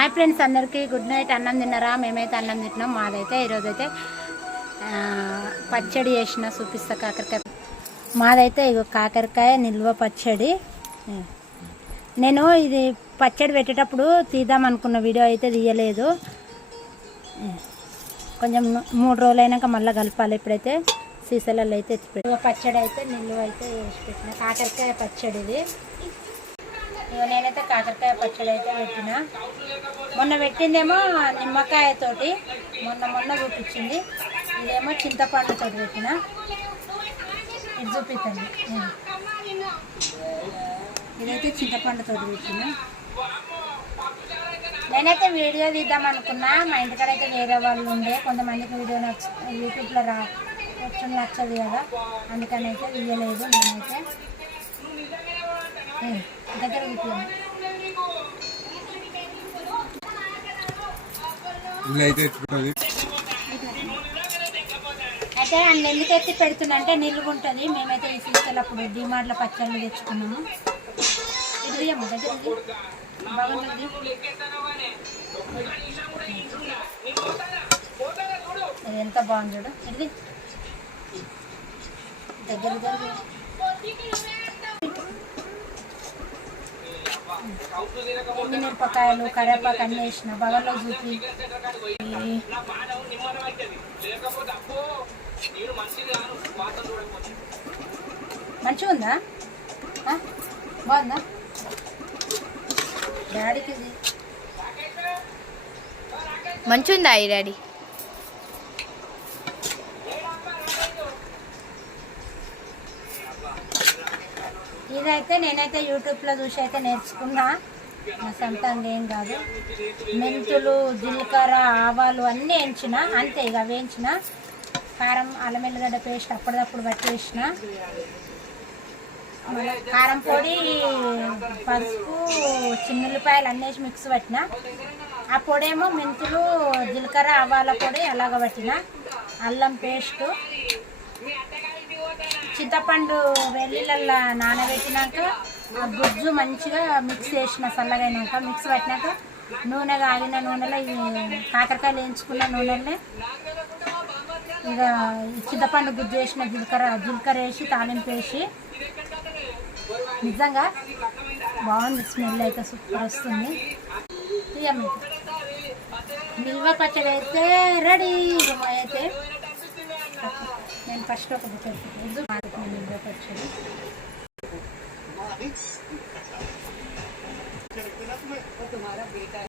Hi friends, అందరికీ good night. అన్నం తిన్నారా? మేమైతే అన్నం తింటున్నాం. మాదైతే ఈరోజైతే పచ్చడి చేసిన చూపిస్తా. కాకరకాయ మాదైతే ఇగో కాకరకాయ నిల్వ పచ్చడి. నేను ఇది పచ్చడి పెట్టేటప్పుడు తీద్దాం అనుకున్న వీడియో అయితే తీయలేదు. కొంచెం 3 రోజులు అయినాక మళ్ళీ కలపాలి. ఇప్పుడైతే సీసాలలో అయితే ఎత్తిపెట్టి పచ్చడి అయితే నిల్వ అయితే వేసి పెట్టిన కాకరకాయ పచ్చడి. ఇది ఇక నేనైతే కాకరకాయ పచ్చడి అయితే పెట్టిన. మొన్న పెట్టిందేమో నిమ్మకాయతోటి, మొన్న చూపించింది. ఇదేమో చింతపండుతో పెట్టిన. ఇది చూపిస్తుంది. ఇదైతే చింతపండుతో పెట్టిన. నేనైతే వీడియో తీద్దాం అనుకున్నా. మా ఇంటికాడ అయితే వేరే వాళ్ళు ఉండే, కొంతమందికి వీడియో యూట్యూబ్లో నచ్చదు కదా, అందుకని అయితే తీయలేదు. నేనైతే దగ్గర కూర్చోండి. అయితే అండ్ ఎందుకు ఎత్తి పెడుతున్నా అంటే నిల్వ ఉంటుంది. మేమైతే ఈ సీసాలప్పుడు డిమార్ట్లో పచ్చళ్ళు తెచ్చుకున్నాము. ఇది తీయమ్మ దగ్గర బాగుంటుంది. ఇది ఎంత బాగుంది చూడు. ఇది దగ్గర మిరపకాయలు కరివేపాకు అన్నీ వేసిన బగల్లో చూపి. మంచిగా ఉందా? బాగుందా డాడీకి? ఇది మంచిగా ఉందా ఈ డాడీ? ఇదైతే నేనైతే యూట్యూబ్లో చూసి అయితే నేర్చుకున్నా. నా సొంతంగా ఏం కాదు. మెంతులు, జీలకర్ర, ఆవాలు అన్నీ వేయించిన, అంతే. ఇక వేయించిన కారం, అల్లం వెల్లిగడ్డ పేస్ట్ అప్పటిదప్పుడు పట్టేసిన, కారం పొడి, పసుపు, చిన్నుల్లిపాయలు అన్నీ వేసి మిక్స్ పట్టిన. ఆ పొడేమో మెంతులు, జీలకర్ర, ఆవాల పొడి అలాగ పట్టిన. అల్లం పేస్టు, చింతపండు వెల్లుల్లిలా నానబెట్టినాక ఆ గుజ్జు మంచిగా మిక్స్ చేసిన. చల్లగైనాక మిక్స్ పట్టినాక నూనె కాగిన నూనెలో కాకరకాయలు వేయించుకున్న నూనెలే ఇక చింతపండు గుజ్జు వేసిన జీలకర్ర వేసి తాలింపు వేసి. నిజంగా బాగుంది. స్మెల్ అయితే సూపర్ వస్తుంది. నిల్వ పచ్చడి అయితే రెడీ. అయితే నేను ఫస్ట్ ఒక బుక్ నిల్వ పచ్చడి.